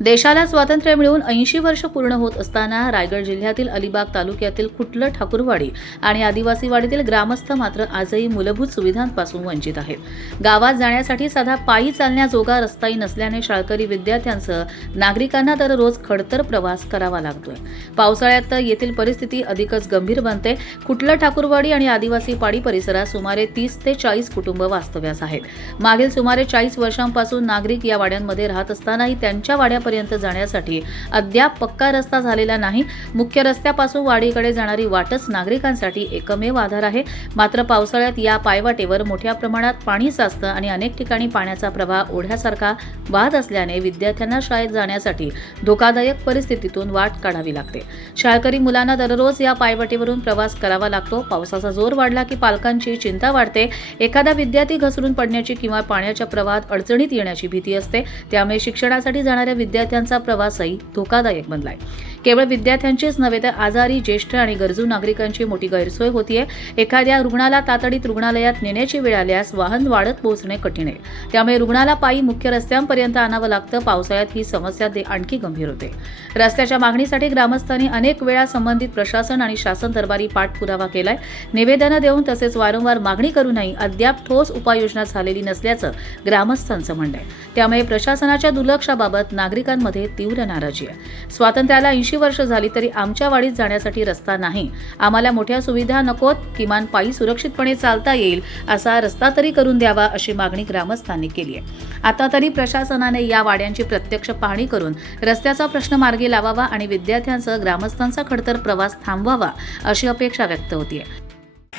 देशाला स्वातंत्र्य मिळून 80 वर्ष पूर्ण होत असताना रायगड जिल्ह्यातील अलिबाग तालुक्यातील खुटलं ठाकूरवाडी आणि आदिवासीवाडीतील ग्रामस्थ मात्र आजही मूलभूत सुविधांपासून वंचित आहेत। गावात जाण्यासाठी साधा पायी चालण्याजोगा रस्ताही नसल्याने शाळकरी विद्यार्थ्यांसह नागरिकांना दररोज खडतर प्रवास करावा लागतोय। पावसाळ्यात तर येथील परिस्थिती अधिकच गंभीर बनते। खुटलं ठाकूरवाडी आणि आदिवासी पाडी परिसरात सुमारे 30 ते 40 कुटुंब वास्तव्यास आहेत। मागील सुमारे 40 वर्षांपासून नागरिक या वाड्यांमध्ये राहत असतानाही त्यांच्या वाड्यापर्यंत जाण्यासाठी अद्याप पक्का रस्ता झालेला नाही। मुख्य रस्त्यापासून वाडीकडे जाणारी वाटच नागरिकांसाठी एकमेव आधार आहे। मात्र पावसाळ्यात या पायवाटेवर मोठ्या प्रमाणात पाणी साचतं आणि अनेक ठिकाणी पाण्याचा प्रवाह ओढ्यासारखा वाहत असल्याने विद्यार्थ्यांना शाळेत जाण्यासाठी धोकादायक परिस्थितीतून वाट काढावी लागते। शाळकरी मुलांना दररोज या पायवाटेवरून प्रवास करावा लागतो। पावसाचा जोर वाढला की पालकांची चिंता वाढते। एखादा विद्यार्थी घसरून पडण्याची किंवा पाण्याच्या प्रवाहात अडचणीत येण्याची भीती असते। त्यामुळे शिक्षणासाठी जाणाऱ्या विद्यार्थ्यांचा प्रवासही धोकादायक बनलाय। केवळ विद्यार्थ्यांचीच नव्हे तर आजारी, ज्येष्ठ आणि गरजू नागरिकांची मोठी गैरसोय होतीये। एखाद्या रुग्णाला तातडीत रुग्णालयात नेण्याची वेळ आल्यास वाहन वाढत पोहोचणे कठीण आहे। त्यामुळे रुग्णाला पायी मुख्य रस्त्यांपर्यंत आणावं लागतं। पावसाळ्यात ही समस्या आणखी गंभीर होते। रस्त्याच्या मागणीसाठी ग्रामस्थांनी अनेक वेळा संबंधित प्रशासन आणि शासन दरबारी पाठपुरावा केलाय। निवेदनं देऊन तसेच वारंवार मागणी करूनही अद्याप ठोस उपाययोजना झालेली नसल्याचं ग्रामस्थांचं म्हणणं आहे। त्यामुळे प्रशासनाच्या दुर्लक्षाबाबत नागरिकांमध्ये तीव्र नाराजी आहे। स्वातंत्र्याला 80 वर्ष झाली तरी आमच्या वाडीत जाण्यासाठी रस्ता नाही। आम्हाला मोठ्या सुविधा नकोत, किमान पायी सुरक्षितपणे चालता येईल असा रस्ता तरी करून द्यावा अशी मागणी ग्रामस्थांनी केली आहे। आता तरी प्रशासनाने या वाड्यांची प्रत्यक्ष पाहणी करून रस्त्याचा प्रश्न मार्गी लावावा आणि विद्यार्थ्यांसह ग्रामस्थांचा खडतर प्रवास थांबवावा अशी अपेक्षा व्यक्त होतीये।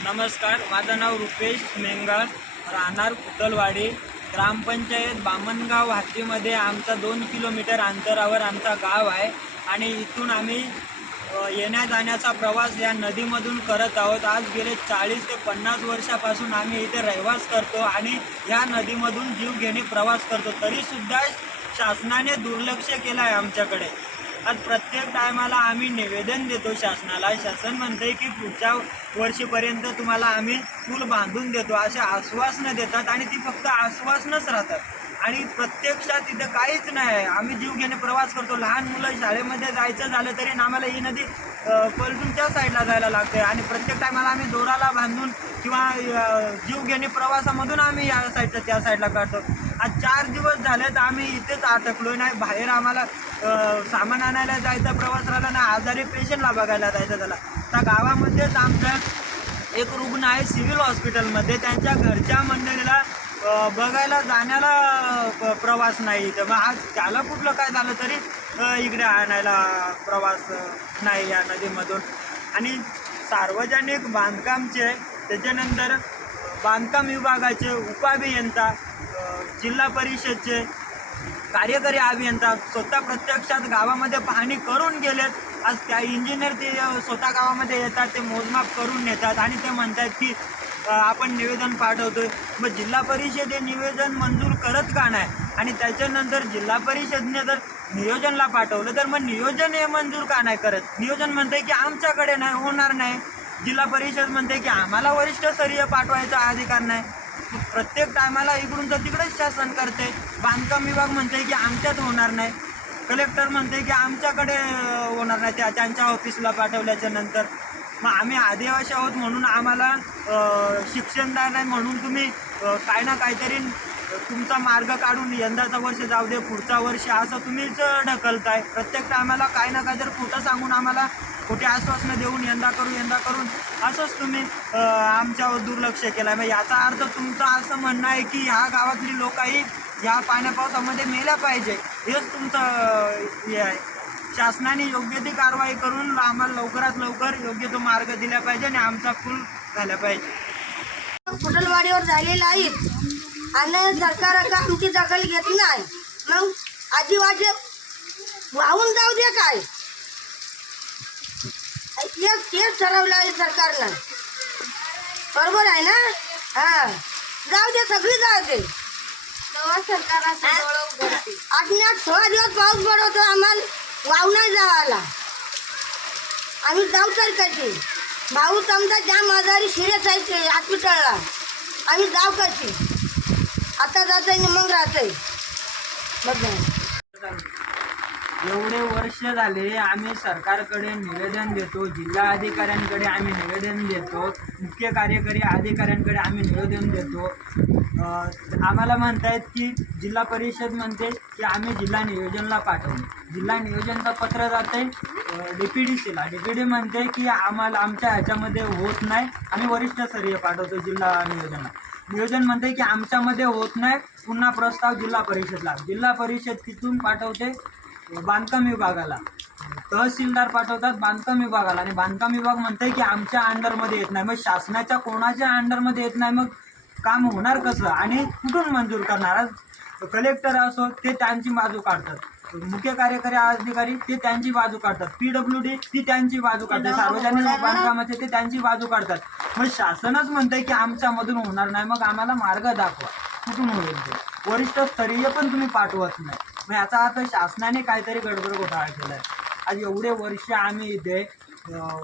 नमस्कार, माझं नाव रुपेश मेंगाळ, राहणार खुटलवाडी, ग्रामपंचायत बामणगाव हातीमध्ये आमचा 2 किलोमीटर अंतरावर आमचा गाव आहे आणि इथून आम्ही येण्या जाण्याचा प्रवास या नदीमधून करत आहोत। आज गेले 40 ते 50 वर्षापासून आम्ही इथे रहिवास करतो आणि या नदीमधून जीव घेणे प्रवास करतो, तरीसुद्धा शासनाने दुर्लक्ष केलं आहे आमच्याकडे। आज प्रत्येक टायमाला आम्ही निवेदन देतो शासनाला। शासन म्हणते की पुढच्या वर्षीपर्यंत तुम्हाला आम्ही पूल बांधून देतो असे आश्वासनं देतात आणि ती फक्त आश्वासनच राहतात आणि प्रत्यक्षात तिथे काहीच नाही आहे। आम्ही जीव घेणे प्रवास करतो। लहान मुलं शाळेमध्ये जायचं झालं तरी आम्हाला ही नदी पलटून त्या साईडला जायला लागते आणि प्रत्येक टायमाला आम्ही दोराला बांधून किंवा जीव घेणे प्रवासामधून आम्ही या साईडच्या त्या साईडला काढतो। आज 4 दिवस झाले तर आम्ही इथेच अटकलो नाही। बाहेर आम्हाला सामान आणायला जायचा प्रवास राहिला ना, आजारी पेशंटला बघायला जायचं झाला। त्या गावामध्येच आमचं एक रुग्ण आहे सिव्हिल हॉस्पिटलमध्ये, त्यांच्या घरच्या मंडळीला बघायला जाण्याला प्रवास नाही। तर मग आज त्याला कुठलं काय झालं तरी इकडे आणायला प्रवास नाही या नदीमधून। आणि सार्वजनिक बांधकामचे, त्याच्यानंतर बांधकाम विभागाचे उपाभियंता, जिल्हा परिषदचे कार्यकारी अभियंता स्वतः प्रत्यक्षात गावामध्ये पाहणी करून गेलेत। आज त्या इंजिनियर ते स्वतः गावामध्ये येतात, ते मोजमाप करून नेतात आणि ते म्हणतात की आपण निवेदन पाठवतोय। मग जिल्हा परिषद हे निवेदन मंजूर करत का नाही आणि त्याच्यानंतर जिल्हा परिषदने जर नियोजनला पाठवलं तर मग नियोजन हे मंजूर का नाही करत? नियोजन म्हणते की आमच्याकडे नाही, होणार नाही। जिल्हा परिषद म्हणते की आम्हाला वरिष्ठ स्तरीय पाठवायचा अधिकार नाही। प्रत्येक टायमाला इकडूनचं तिकडेच शासन करते। बांधकाम विभाग म्हणते की आमच्यात होणार नाही, कलेक्टर म्हणते की आमच्याकडे होणार नाही त्यांच्या ऑफिसला पाठवल्याच्या नंतर। मग आम्ही आदिवासी आहोत म्हणून आम्हाला शिक्षणदार नाही म्हणून तुम्ही काय ना काहीतरी तुमचा मार्ग काढून यंदाचा वर्ष जाऊ दे, पुढचा वर्ष असं तुम्हीच ढकलताय। प्रत्येक टायमाला काय ना काहीतरी खोटं सांगून आम्हाला खोटी आश्वासनं देऊन यंदा करून असंच तुम्ही आमच्यावर दुर्लक्ष केलं आहे। मग याचा अर्थ तुमचं असं म्हणणं आहे की ह्या गावातली लोकही ह्या पाण्या पावसामध्ये मेल्या पाहिजे, हेच तुमचं हे आहे। शासनाने योग्य ती कारवाई करून आम्हाला लवकरात लवकर योग्य तो मार्ग दिला पाहिजे आणि आमचा पूल झाला पाहिजे। खुटलवाडीवर झालेला आहे आणि सरकार आमची दखल घेत नाही। मग आदिवासी वाहून जाऊ दे काय, तेच ठरवलं आहे सरकारनं, बरोबर आहे ना? हां, जाऊ दे, सगळी जाऊ दे। सरकार 8-16 दिवस पाऊस पडतो, आम्हाला वाहून नाही जावाला, आम्ही जाऊ तर कशी? भाऊ समजा जाम आजारी सिरियस आहे हॉस्पिटलला, आम्ही जाऊ कशी? आता जात आहे मग राहत आहे बघ। एवढे वर्ष झाले आम्ही सरकारकडे निवेदन देतो, जिल्हा अधिकाऱ्यांकडे आम्ही निवेदन देतो, मुख्य कार्यकारी अधिकाऱ्यांकडे आम्ही निवेदन देतो. आम्हाला म्हणतायत की जिल्हा परिषद म्हणते की आम्ही जिल्हा नियोजनला पाठवलं. जिल्हा नियोजनचं पत्र जाते DPDCला. DPD म्हणते की आम्हाला आमच्या ह्याच्यामध्ये होत नाही, आम्ही वरिष्ठ स्तरीय पाठवतो जिल्हा नियोजनला. नियोजन म्हणते की आमच्यामध्ये होत नाही, पुन्हा प्रस्ताव जिल्हा परिषदला. जिल्हा परिषद तिथून पाठवते बांधकाम विभागाला, तहसीलदार पाठवतात बांधकाम विभागाला, आणि बांधकाम विभाग म्हणते की आमच्या अंडरमध्ये येत नाही. मग शासनाच्या कोणाच्या अंडरमध्ये येत नाही, मग काम होणार कसं आणि कुठून मंजूर करणार? कलेक्टर असो ते त्यांची बाजू काढतात, मुख्य कार्यकारी अधिकारी ते त्यांची बाजू काढतात, PWD ती त्यांची बाजू काढतात, सार्वजनिक बांधकामाचे ते त्यांची बाजू काढतात. मग शासनच म्हणतंय की आमच्यामधून होणार नाही, मग आम्हाला मार्ग दाखवा कुठून होईल ते. वरिष्ठ स्तरीय पण तुम्ही पाठवत नाही. मग याचा अर्थ शासनाने काहीतरी गडबड घोटाळा केला आहे. आज एवढे वर्ष आम्ही इथे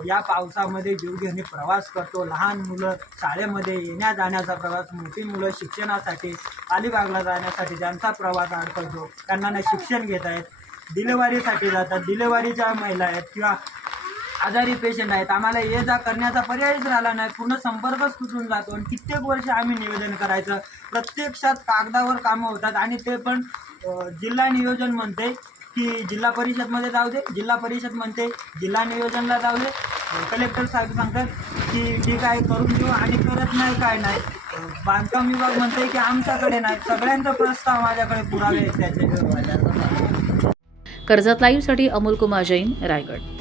या पावसामध्ये जीवघेणी प्रवास करतो. लहान मुलं शाळेमध्ये येण्या जाण्याचा प्रवास, मोठी मुलं शिक्षणासाठी अलिबागला जाण्यासाठी त्यांचा प्रवास अडकतो. त्यांना नाही शिक्षण घेत आहेत, डिलेवरीसाठी जातात, डिलेवरीच्या महिला आहेत किंवा आजारी पेशंट आहेत. आम्हाला ये जा करण्याचा पर्यायच राहिला नाही, पूर्ण संपर्कच तुटून जातो. आणि कित्येक वर्ष आम्ही निवेदन करायचं, प्रत्यक्षात कागदावर कामं होतात आणि ते पण जिल्हा नियोजन म्हणते की जिल्हा परिषदमध्ये जाऊ दे, जिल्हा परिषद म्हणते जिल्हा नियोजनला जाऊ दे. कलेक्टर साहेब सांगतात की ठीक आहे करून देऊ आणि करत नाही, काय नाही. बांधकाम विभाग म्हणते की आमच्याकडे नाही. सगळ्यांचा प्रस्ताव माझ्याकडे पुरावे आहेत त्याचे. कर्जत लाईव्हसाठी अमोल कुमार जैन, रायगड.